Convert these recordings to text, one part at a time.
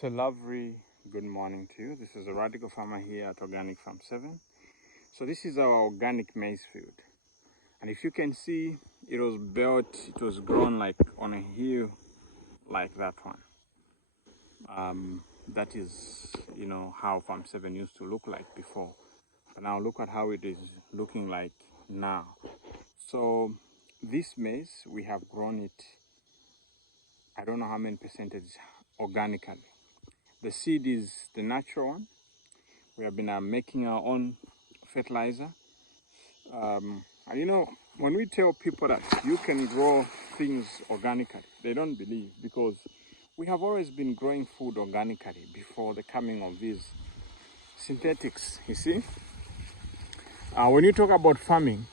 So lovely good morning to you. This is a radical farmer here at Organic Farm 7. So this is our organic maize field. And if you can see, it was grown like on a hill like that one. That is, how Farm 7 used to look like before. But now look at how it is looking like now. So this maize, we have grown it, I don't know how many percentage organically. The seed is the natural one. We have been making our own fertilizer. And when we tell people that you can grow things organically, they don't believe, because we have always been growing food organically before the coming of these synthetics, you see. When you talk about farming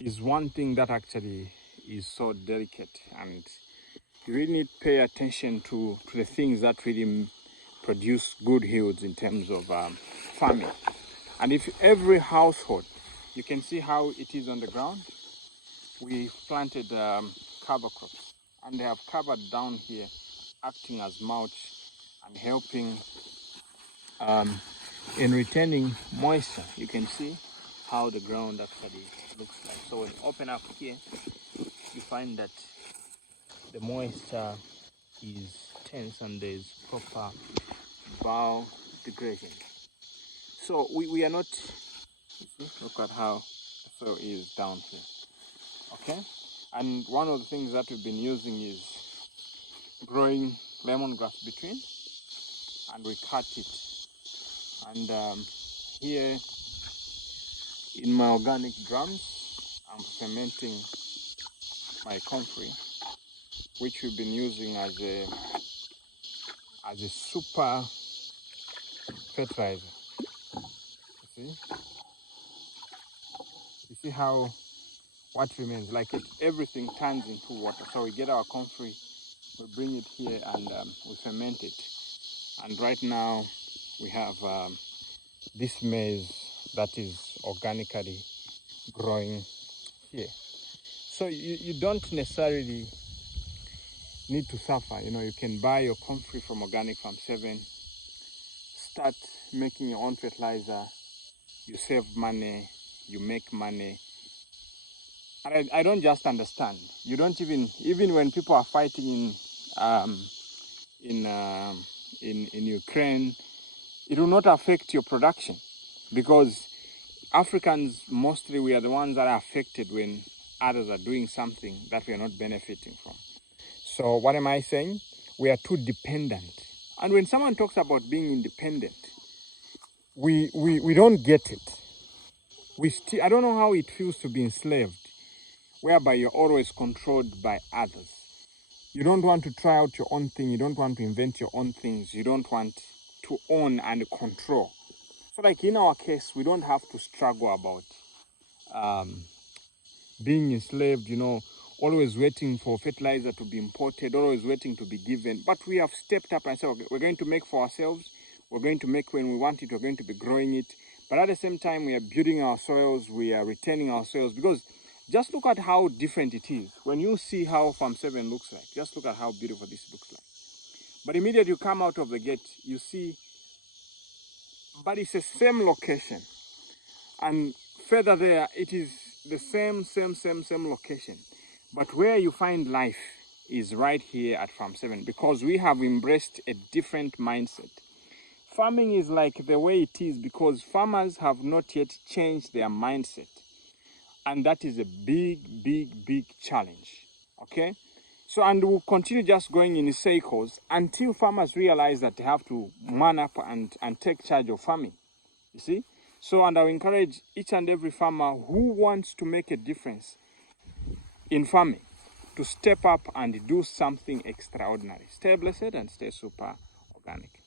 is one thing that actually is so delicate, and you really need to pay attention to the things that really produce good yields in terms of farming. And if every household, you can see how it is on the ground. We planted cover crops, and they have covered down here, acting as mulch and helping in retaining moisture. You can see how the ground actually looks like. So when you open up here, you find that the moisture is tense and there is proper biodegradation. So we are not, you see, look at how the soil is down here. Okay, and one of the things that we've been using is growing lemongrass between, and we cut it. And here in my organic drums, I'm fermenting my Comfrey, which we've been using as a super fertilizer. You see how what remains, like everything turns into water. So we get our Comfrey, we bring it here, and we ferment it. And right now we have this maize that is organically growing here. So you don't necessarily need to suffer. You can buy your Comfrey from Organic Farm 7, start making your own fertilizer, you save money, you make money. And I don't just understand. You don't even when people are fighting in Ukraine, it will not affect your production, because Africans mostly, we are the ones that are affected when others are doing something that we are not benefiting from. So what am I saying? We are too dependent. And when someone talks about being independent, we don't get it. I don't know how it feels to be enslaved, whereby you're always controlled by others. You don't want to try out your own thing. You don't want to invent your own things. You don't want to own and control. So like in our case, we don't have to struggle about being enslaved, always waiting for fertilizer to be imported, always waiting to be given. But we have stepped up and said, okay, we're going to make for ourselves. We're going to make when we want it. We're going to be growing it. But at the same time, we are building our soils. We are retaining our soils, because just look at how different it is. When you see how Farm 7 looks like, just look at how beautiful this looks like. But immediately you come out of the gate, you see, but it's the same location. And further there, it is the same location. But where you find life is right here at Farm 7, because we have embraced a different mindset. Farming is like the way it is because farmers have not yet changed their mindset. And that is a big challenge, okay? So, and we'll continue just going in circles until farmers realize that they have to man up and take charge of farming, you see? So, and I encourage each and every farmer who wants to make a difference in farming to step up and do something extraordinary. Stay blessed and stay super organic.